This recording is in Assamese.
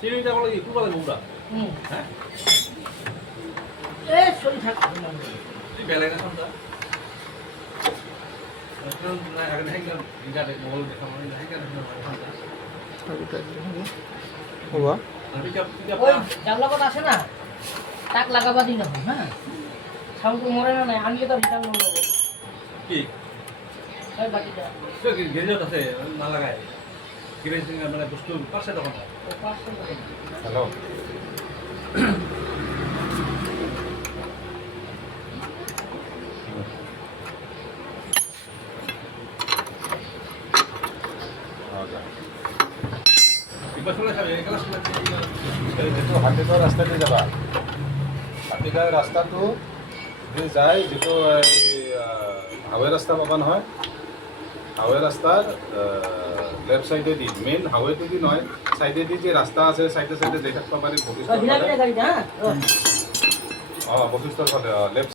চিনিটা বলে কি পুরো মুগা হ্যাঁ এ সরি থাক তুই বেলা না সন্ধ্যা এখন না এখন হেঙ্গা বিজাতে মোবাইল দেখা মানে হেঙ্গা ওবা ওই চাংলা কথা আছে না টাক লাগাবা দিন এখন হ্যাঁ সাউন্ড মরে না আমি তো ভিটাল নেব কি ওই বাকিটা তো কি গেজত আছে না লাগায় গেরেজ মানে বস্তু পাশে তখন ও 500 টাকা হ্যালো বিপাশলে খাবে এই ক্লাস যিটো হাতীগাঁও ৰাস্তা দি যাবা হাতীগাঁও ৰাস্তাটো দি যায় যিটো এই হাৱে ৰাস্তা পাবা নহয় হাৱে ৰাস্তাৰ লেফ্ট চাইডেদি মেইন হাৱেটোদি নহয় চাইডেদি যে ৰাস্তা আছে চাইডে চাইডে যাই থাকিব পাৰি বশিষ্ঠৰ ভিলা ফালে ভিলা গাড়ি না বশিষ্ঠৰ ফালে লেফ্ট